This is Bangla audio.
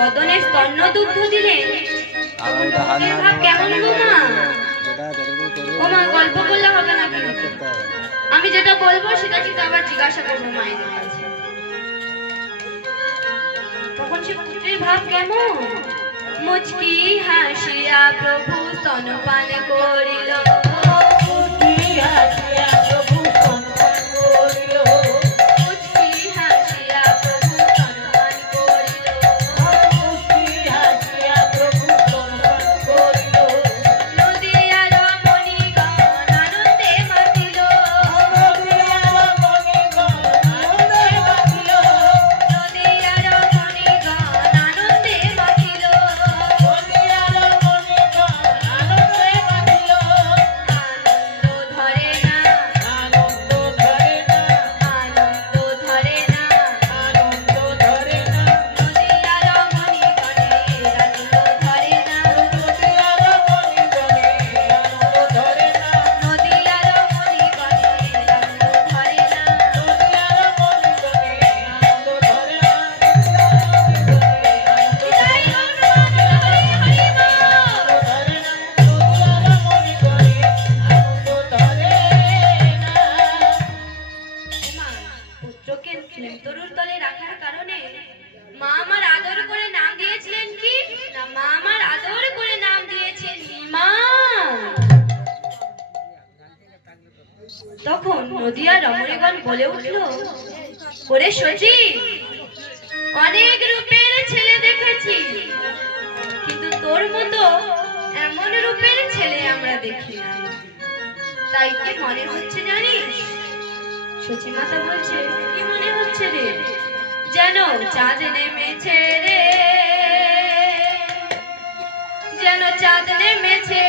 বদনে স্তন্য দুগ্ধ দিলেন। ভাব কেমন গো মা? ও মা, গল্প বললে হবে না কিন্তু, আমি যেটা বলবো সেটা কিন্তু আবার জিজ্ঞাসা করবো মায়ের কাছে। তখন সে পুত্রের ভাব কেমন? মুচকি হাসিয়া প্রভু স্তনপান করিল। তখন নদিয়া রমণীগণ বলে উঠল, ওরে সচি, অনেক রূপের ছেলে দেখেছি, কিন্তু তোর মতো এমন রূপের ছেলে আমরা দেখি না। তাই কি মনে হচ্ছে জানিস? সচি মাতা বলছে, কি মনে হচ্ছে রে? যেন চাঁদ নেমেছে রে, যেন চাঁদ নেমেছে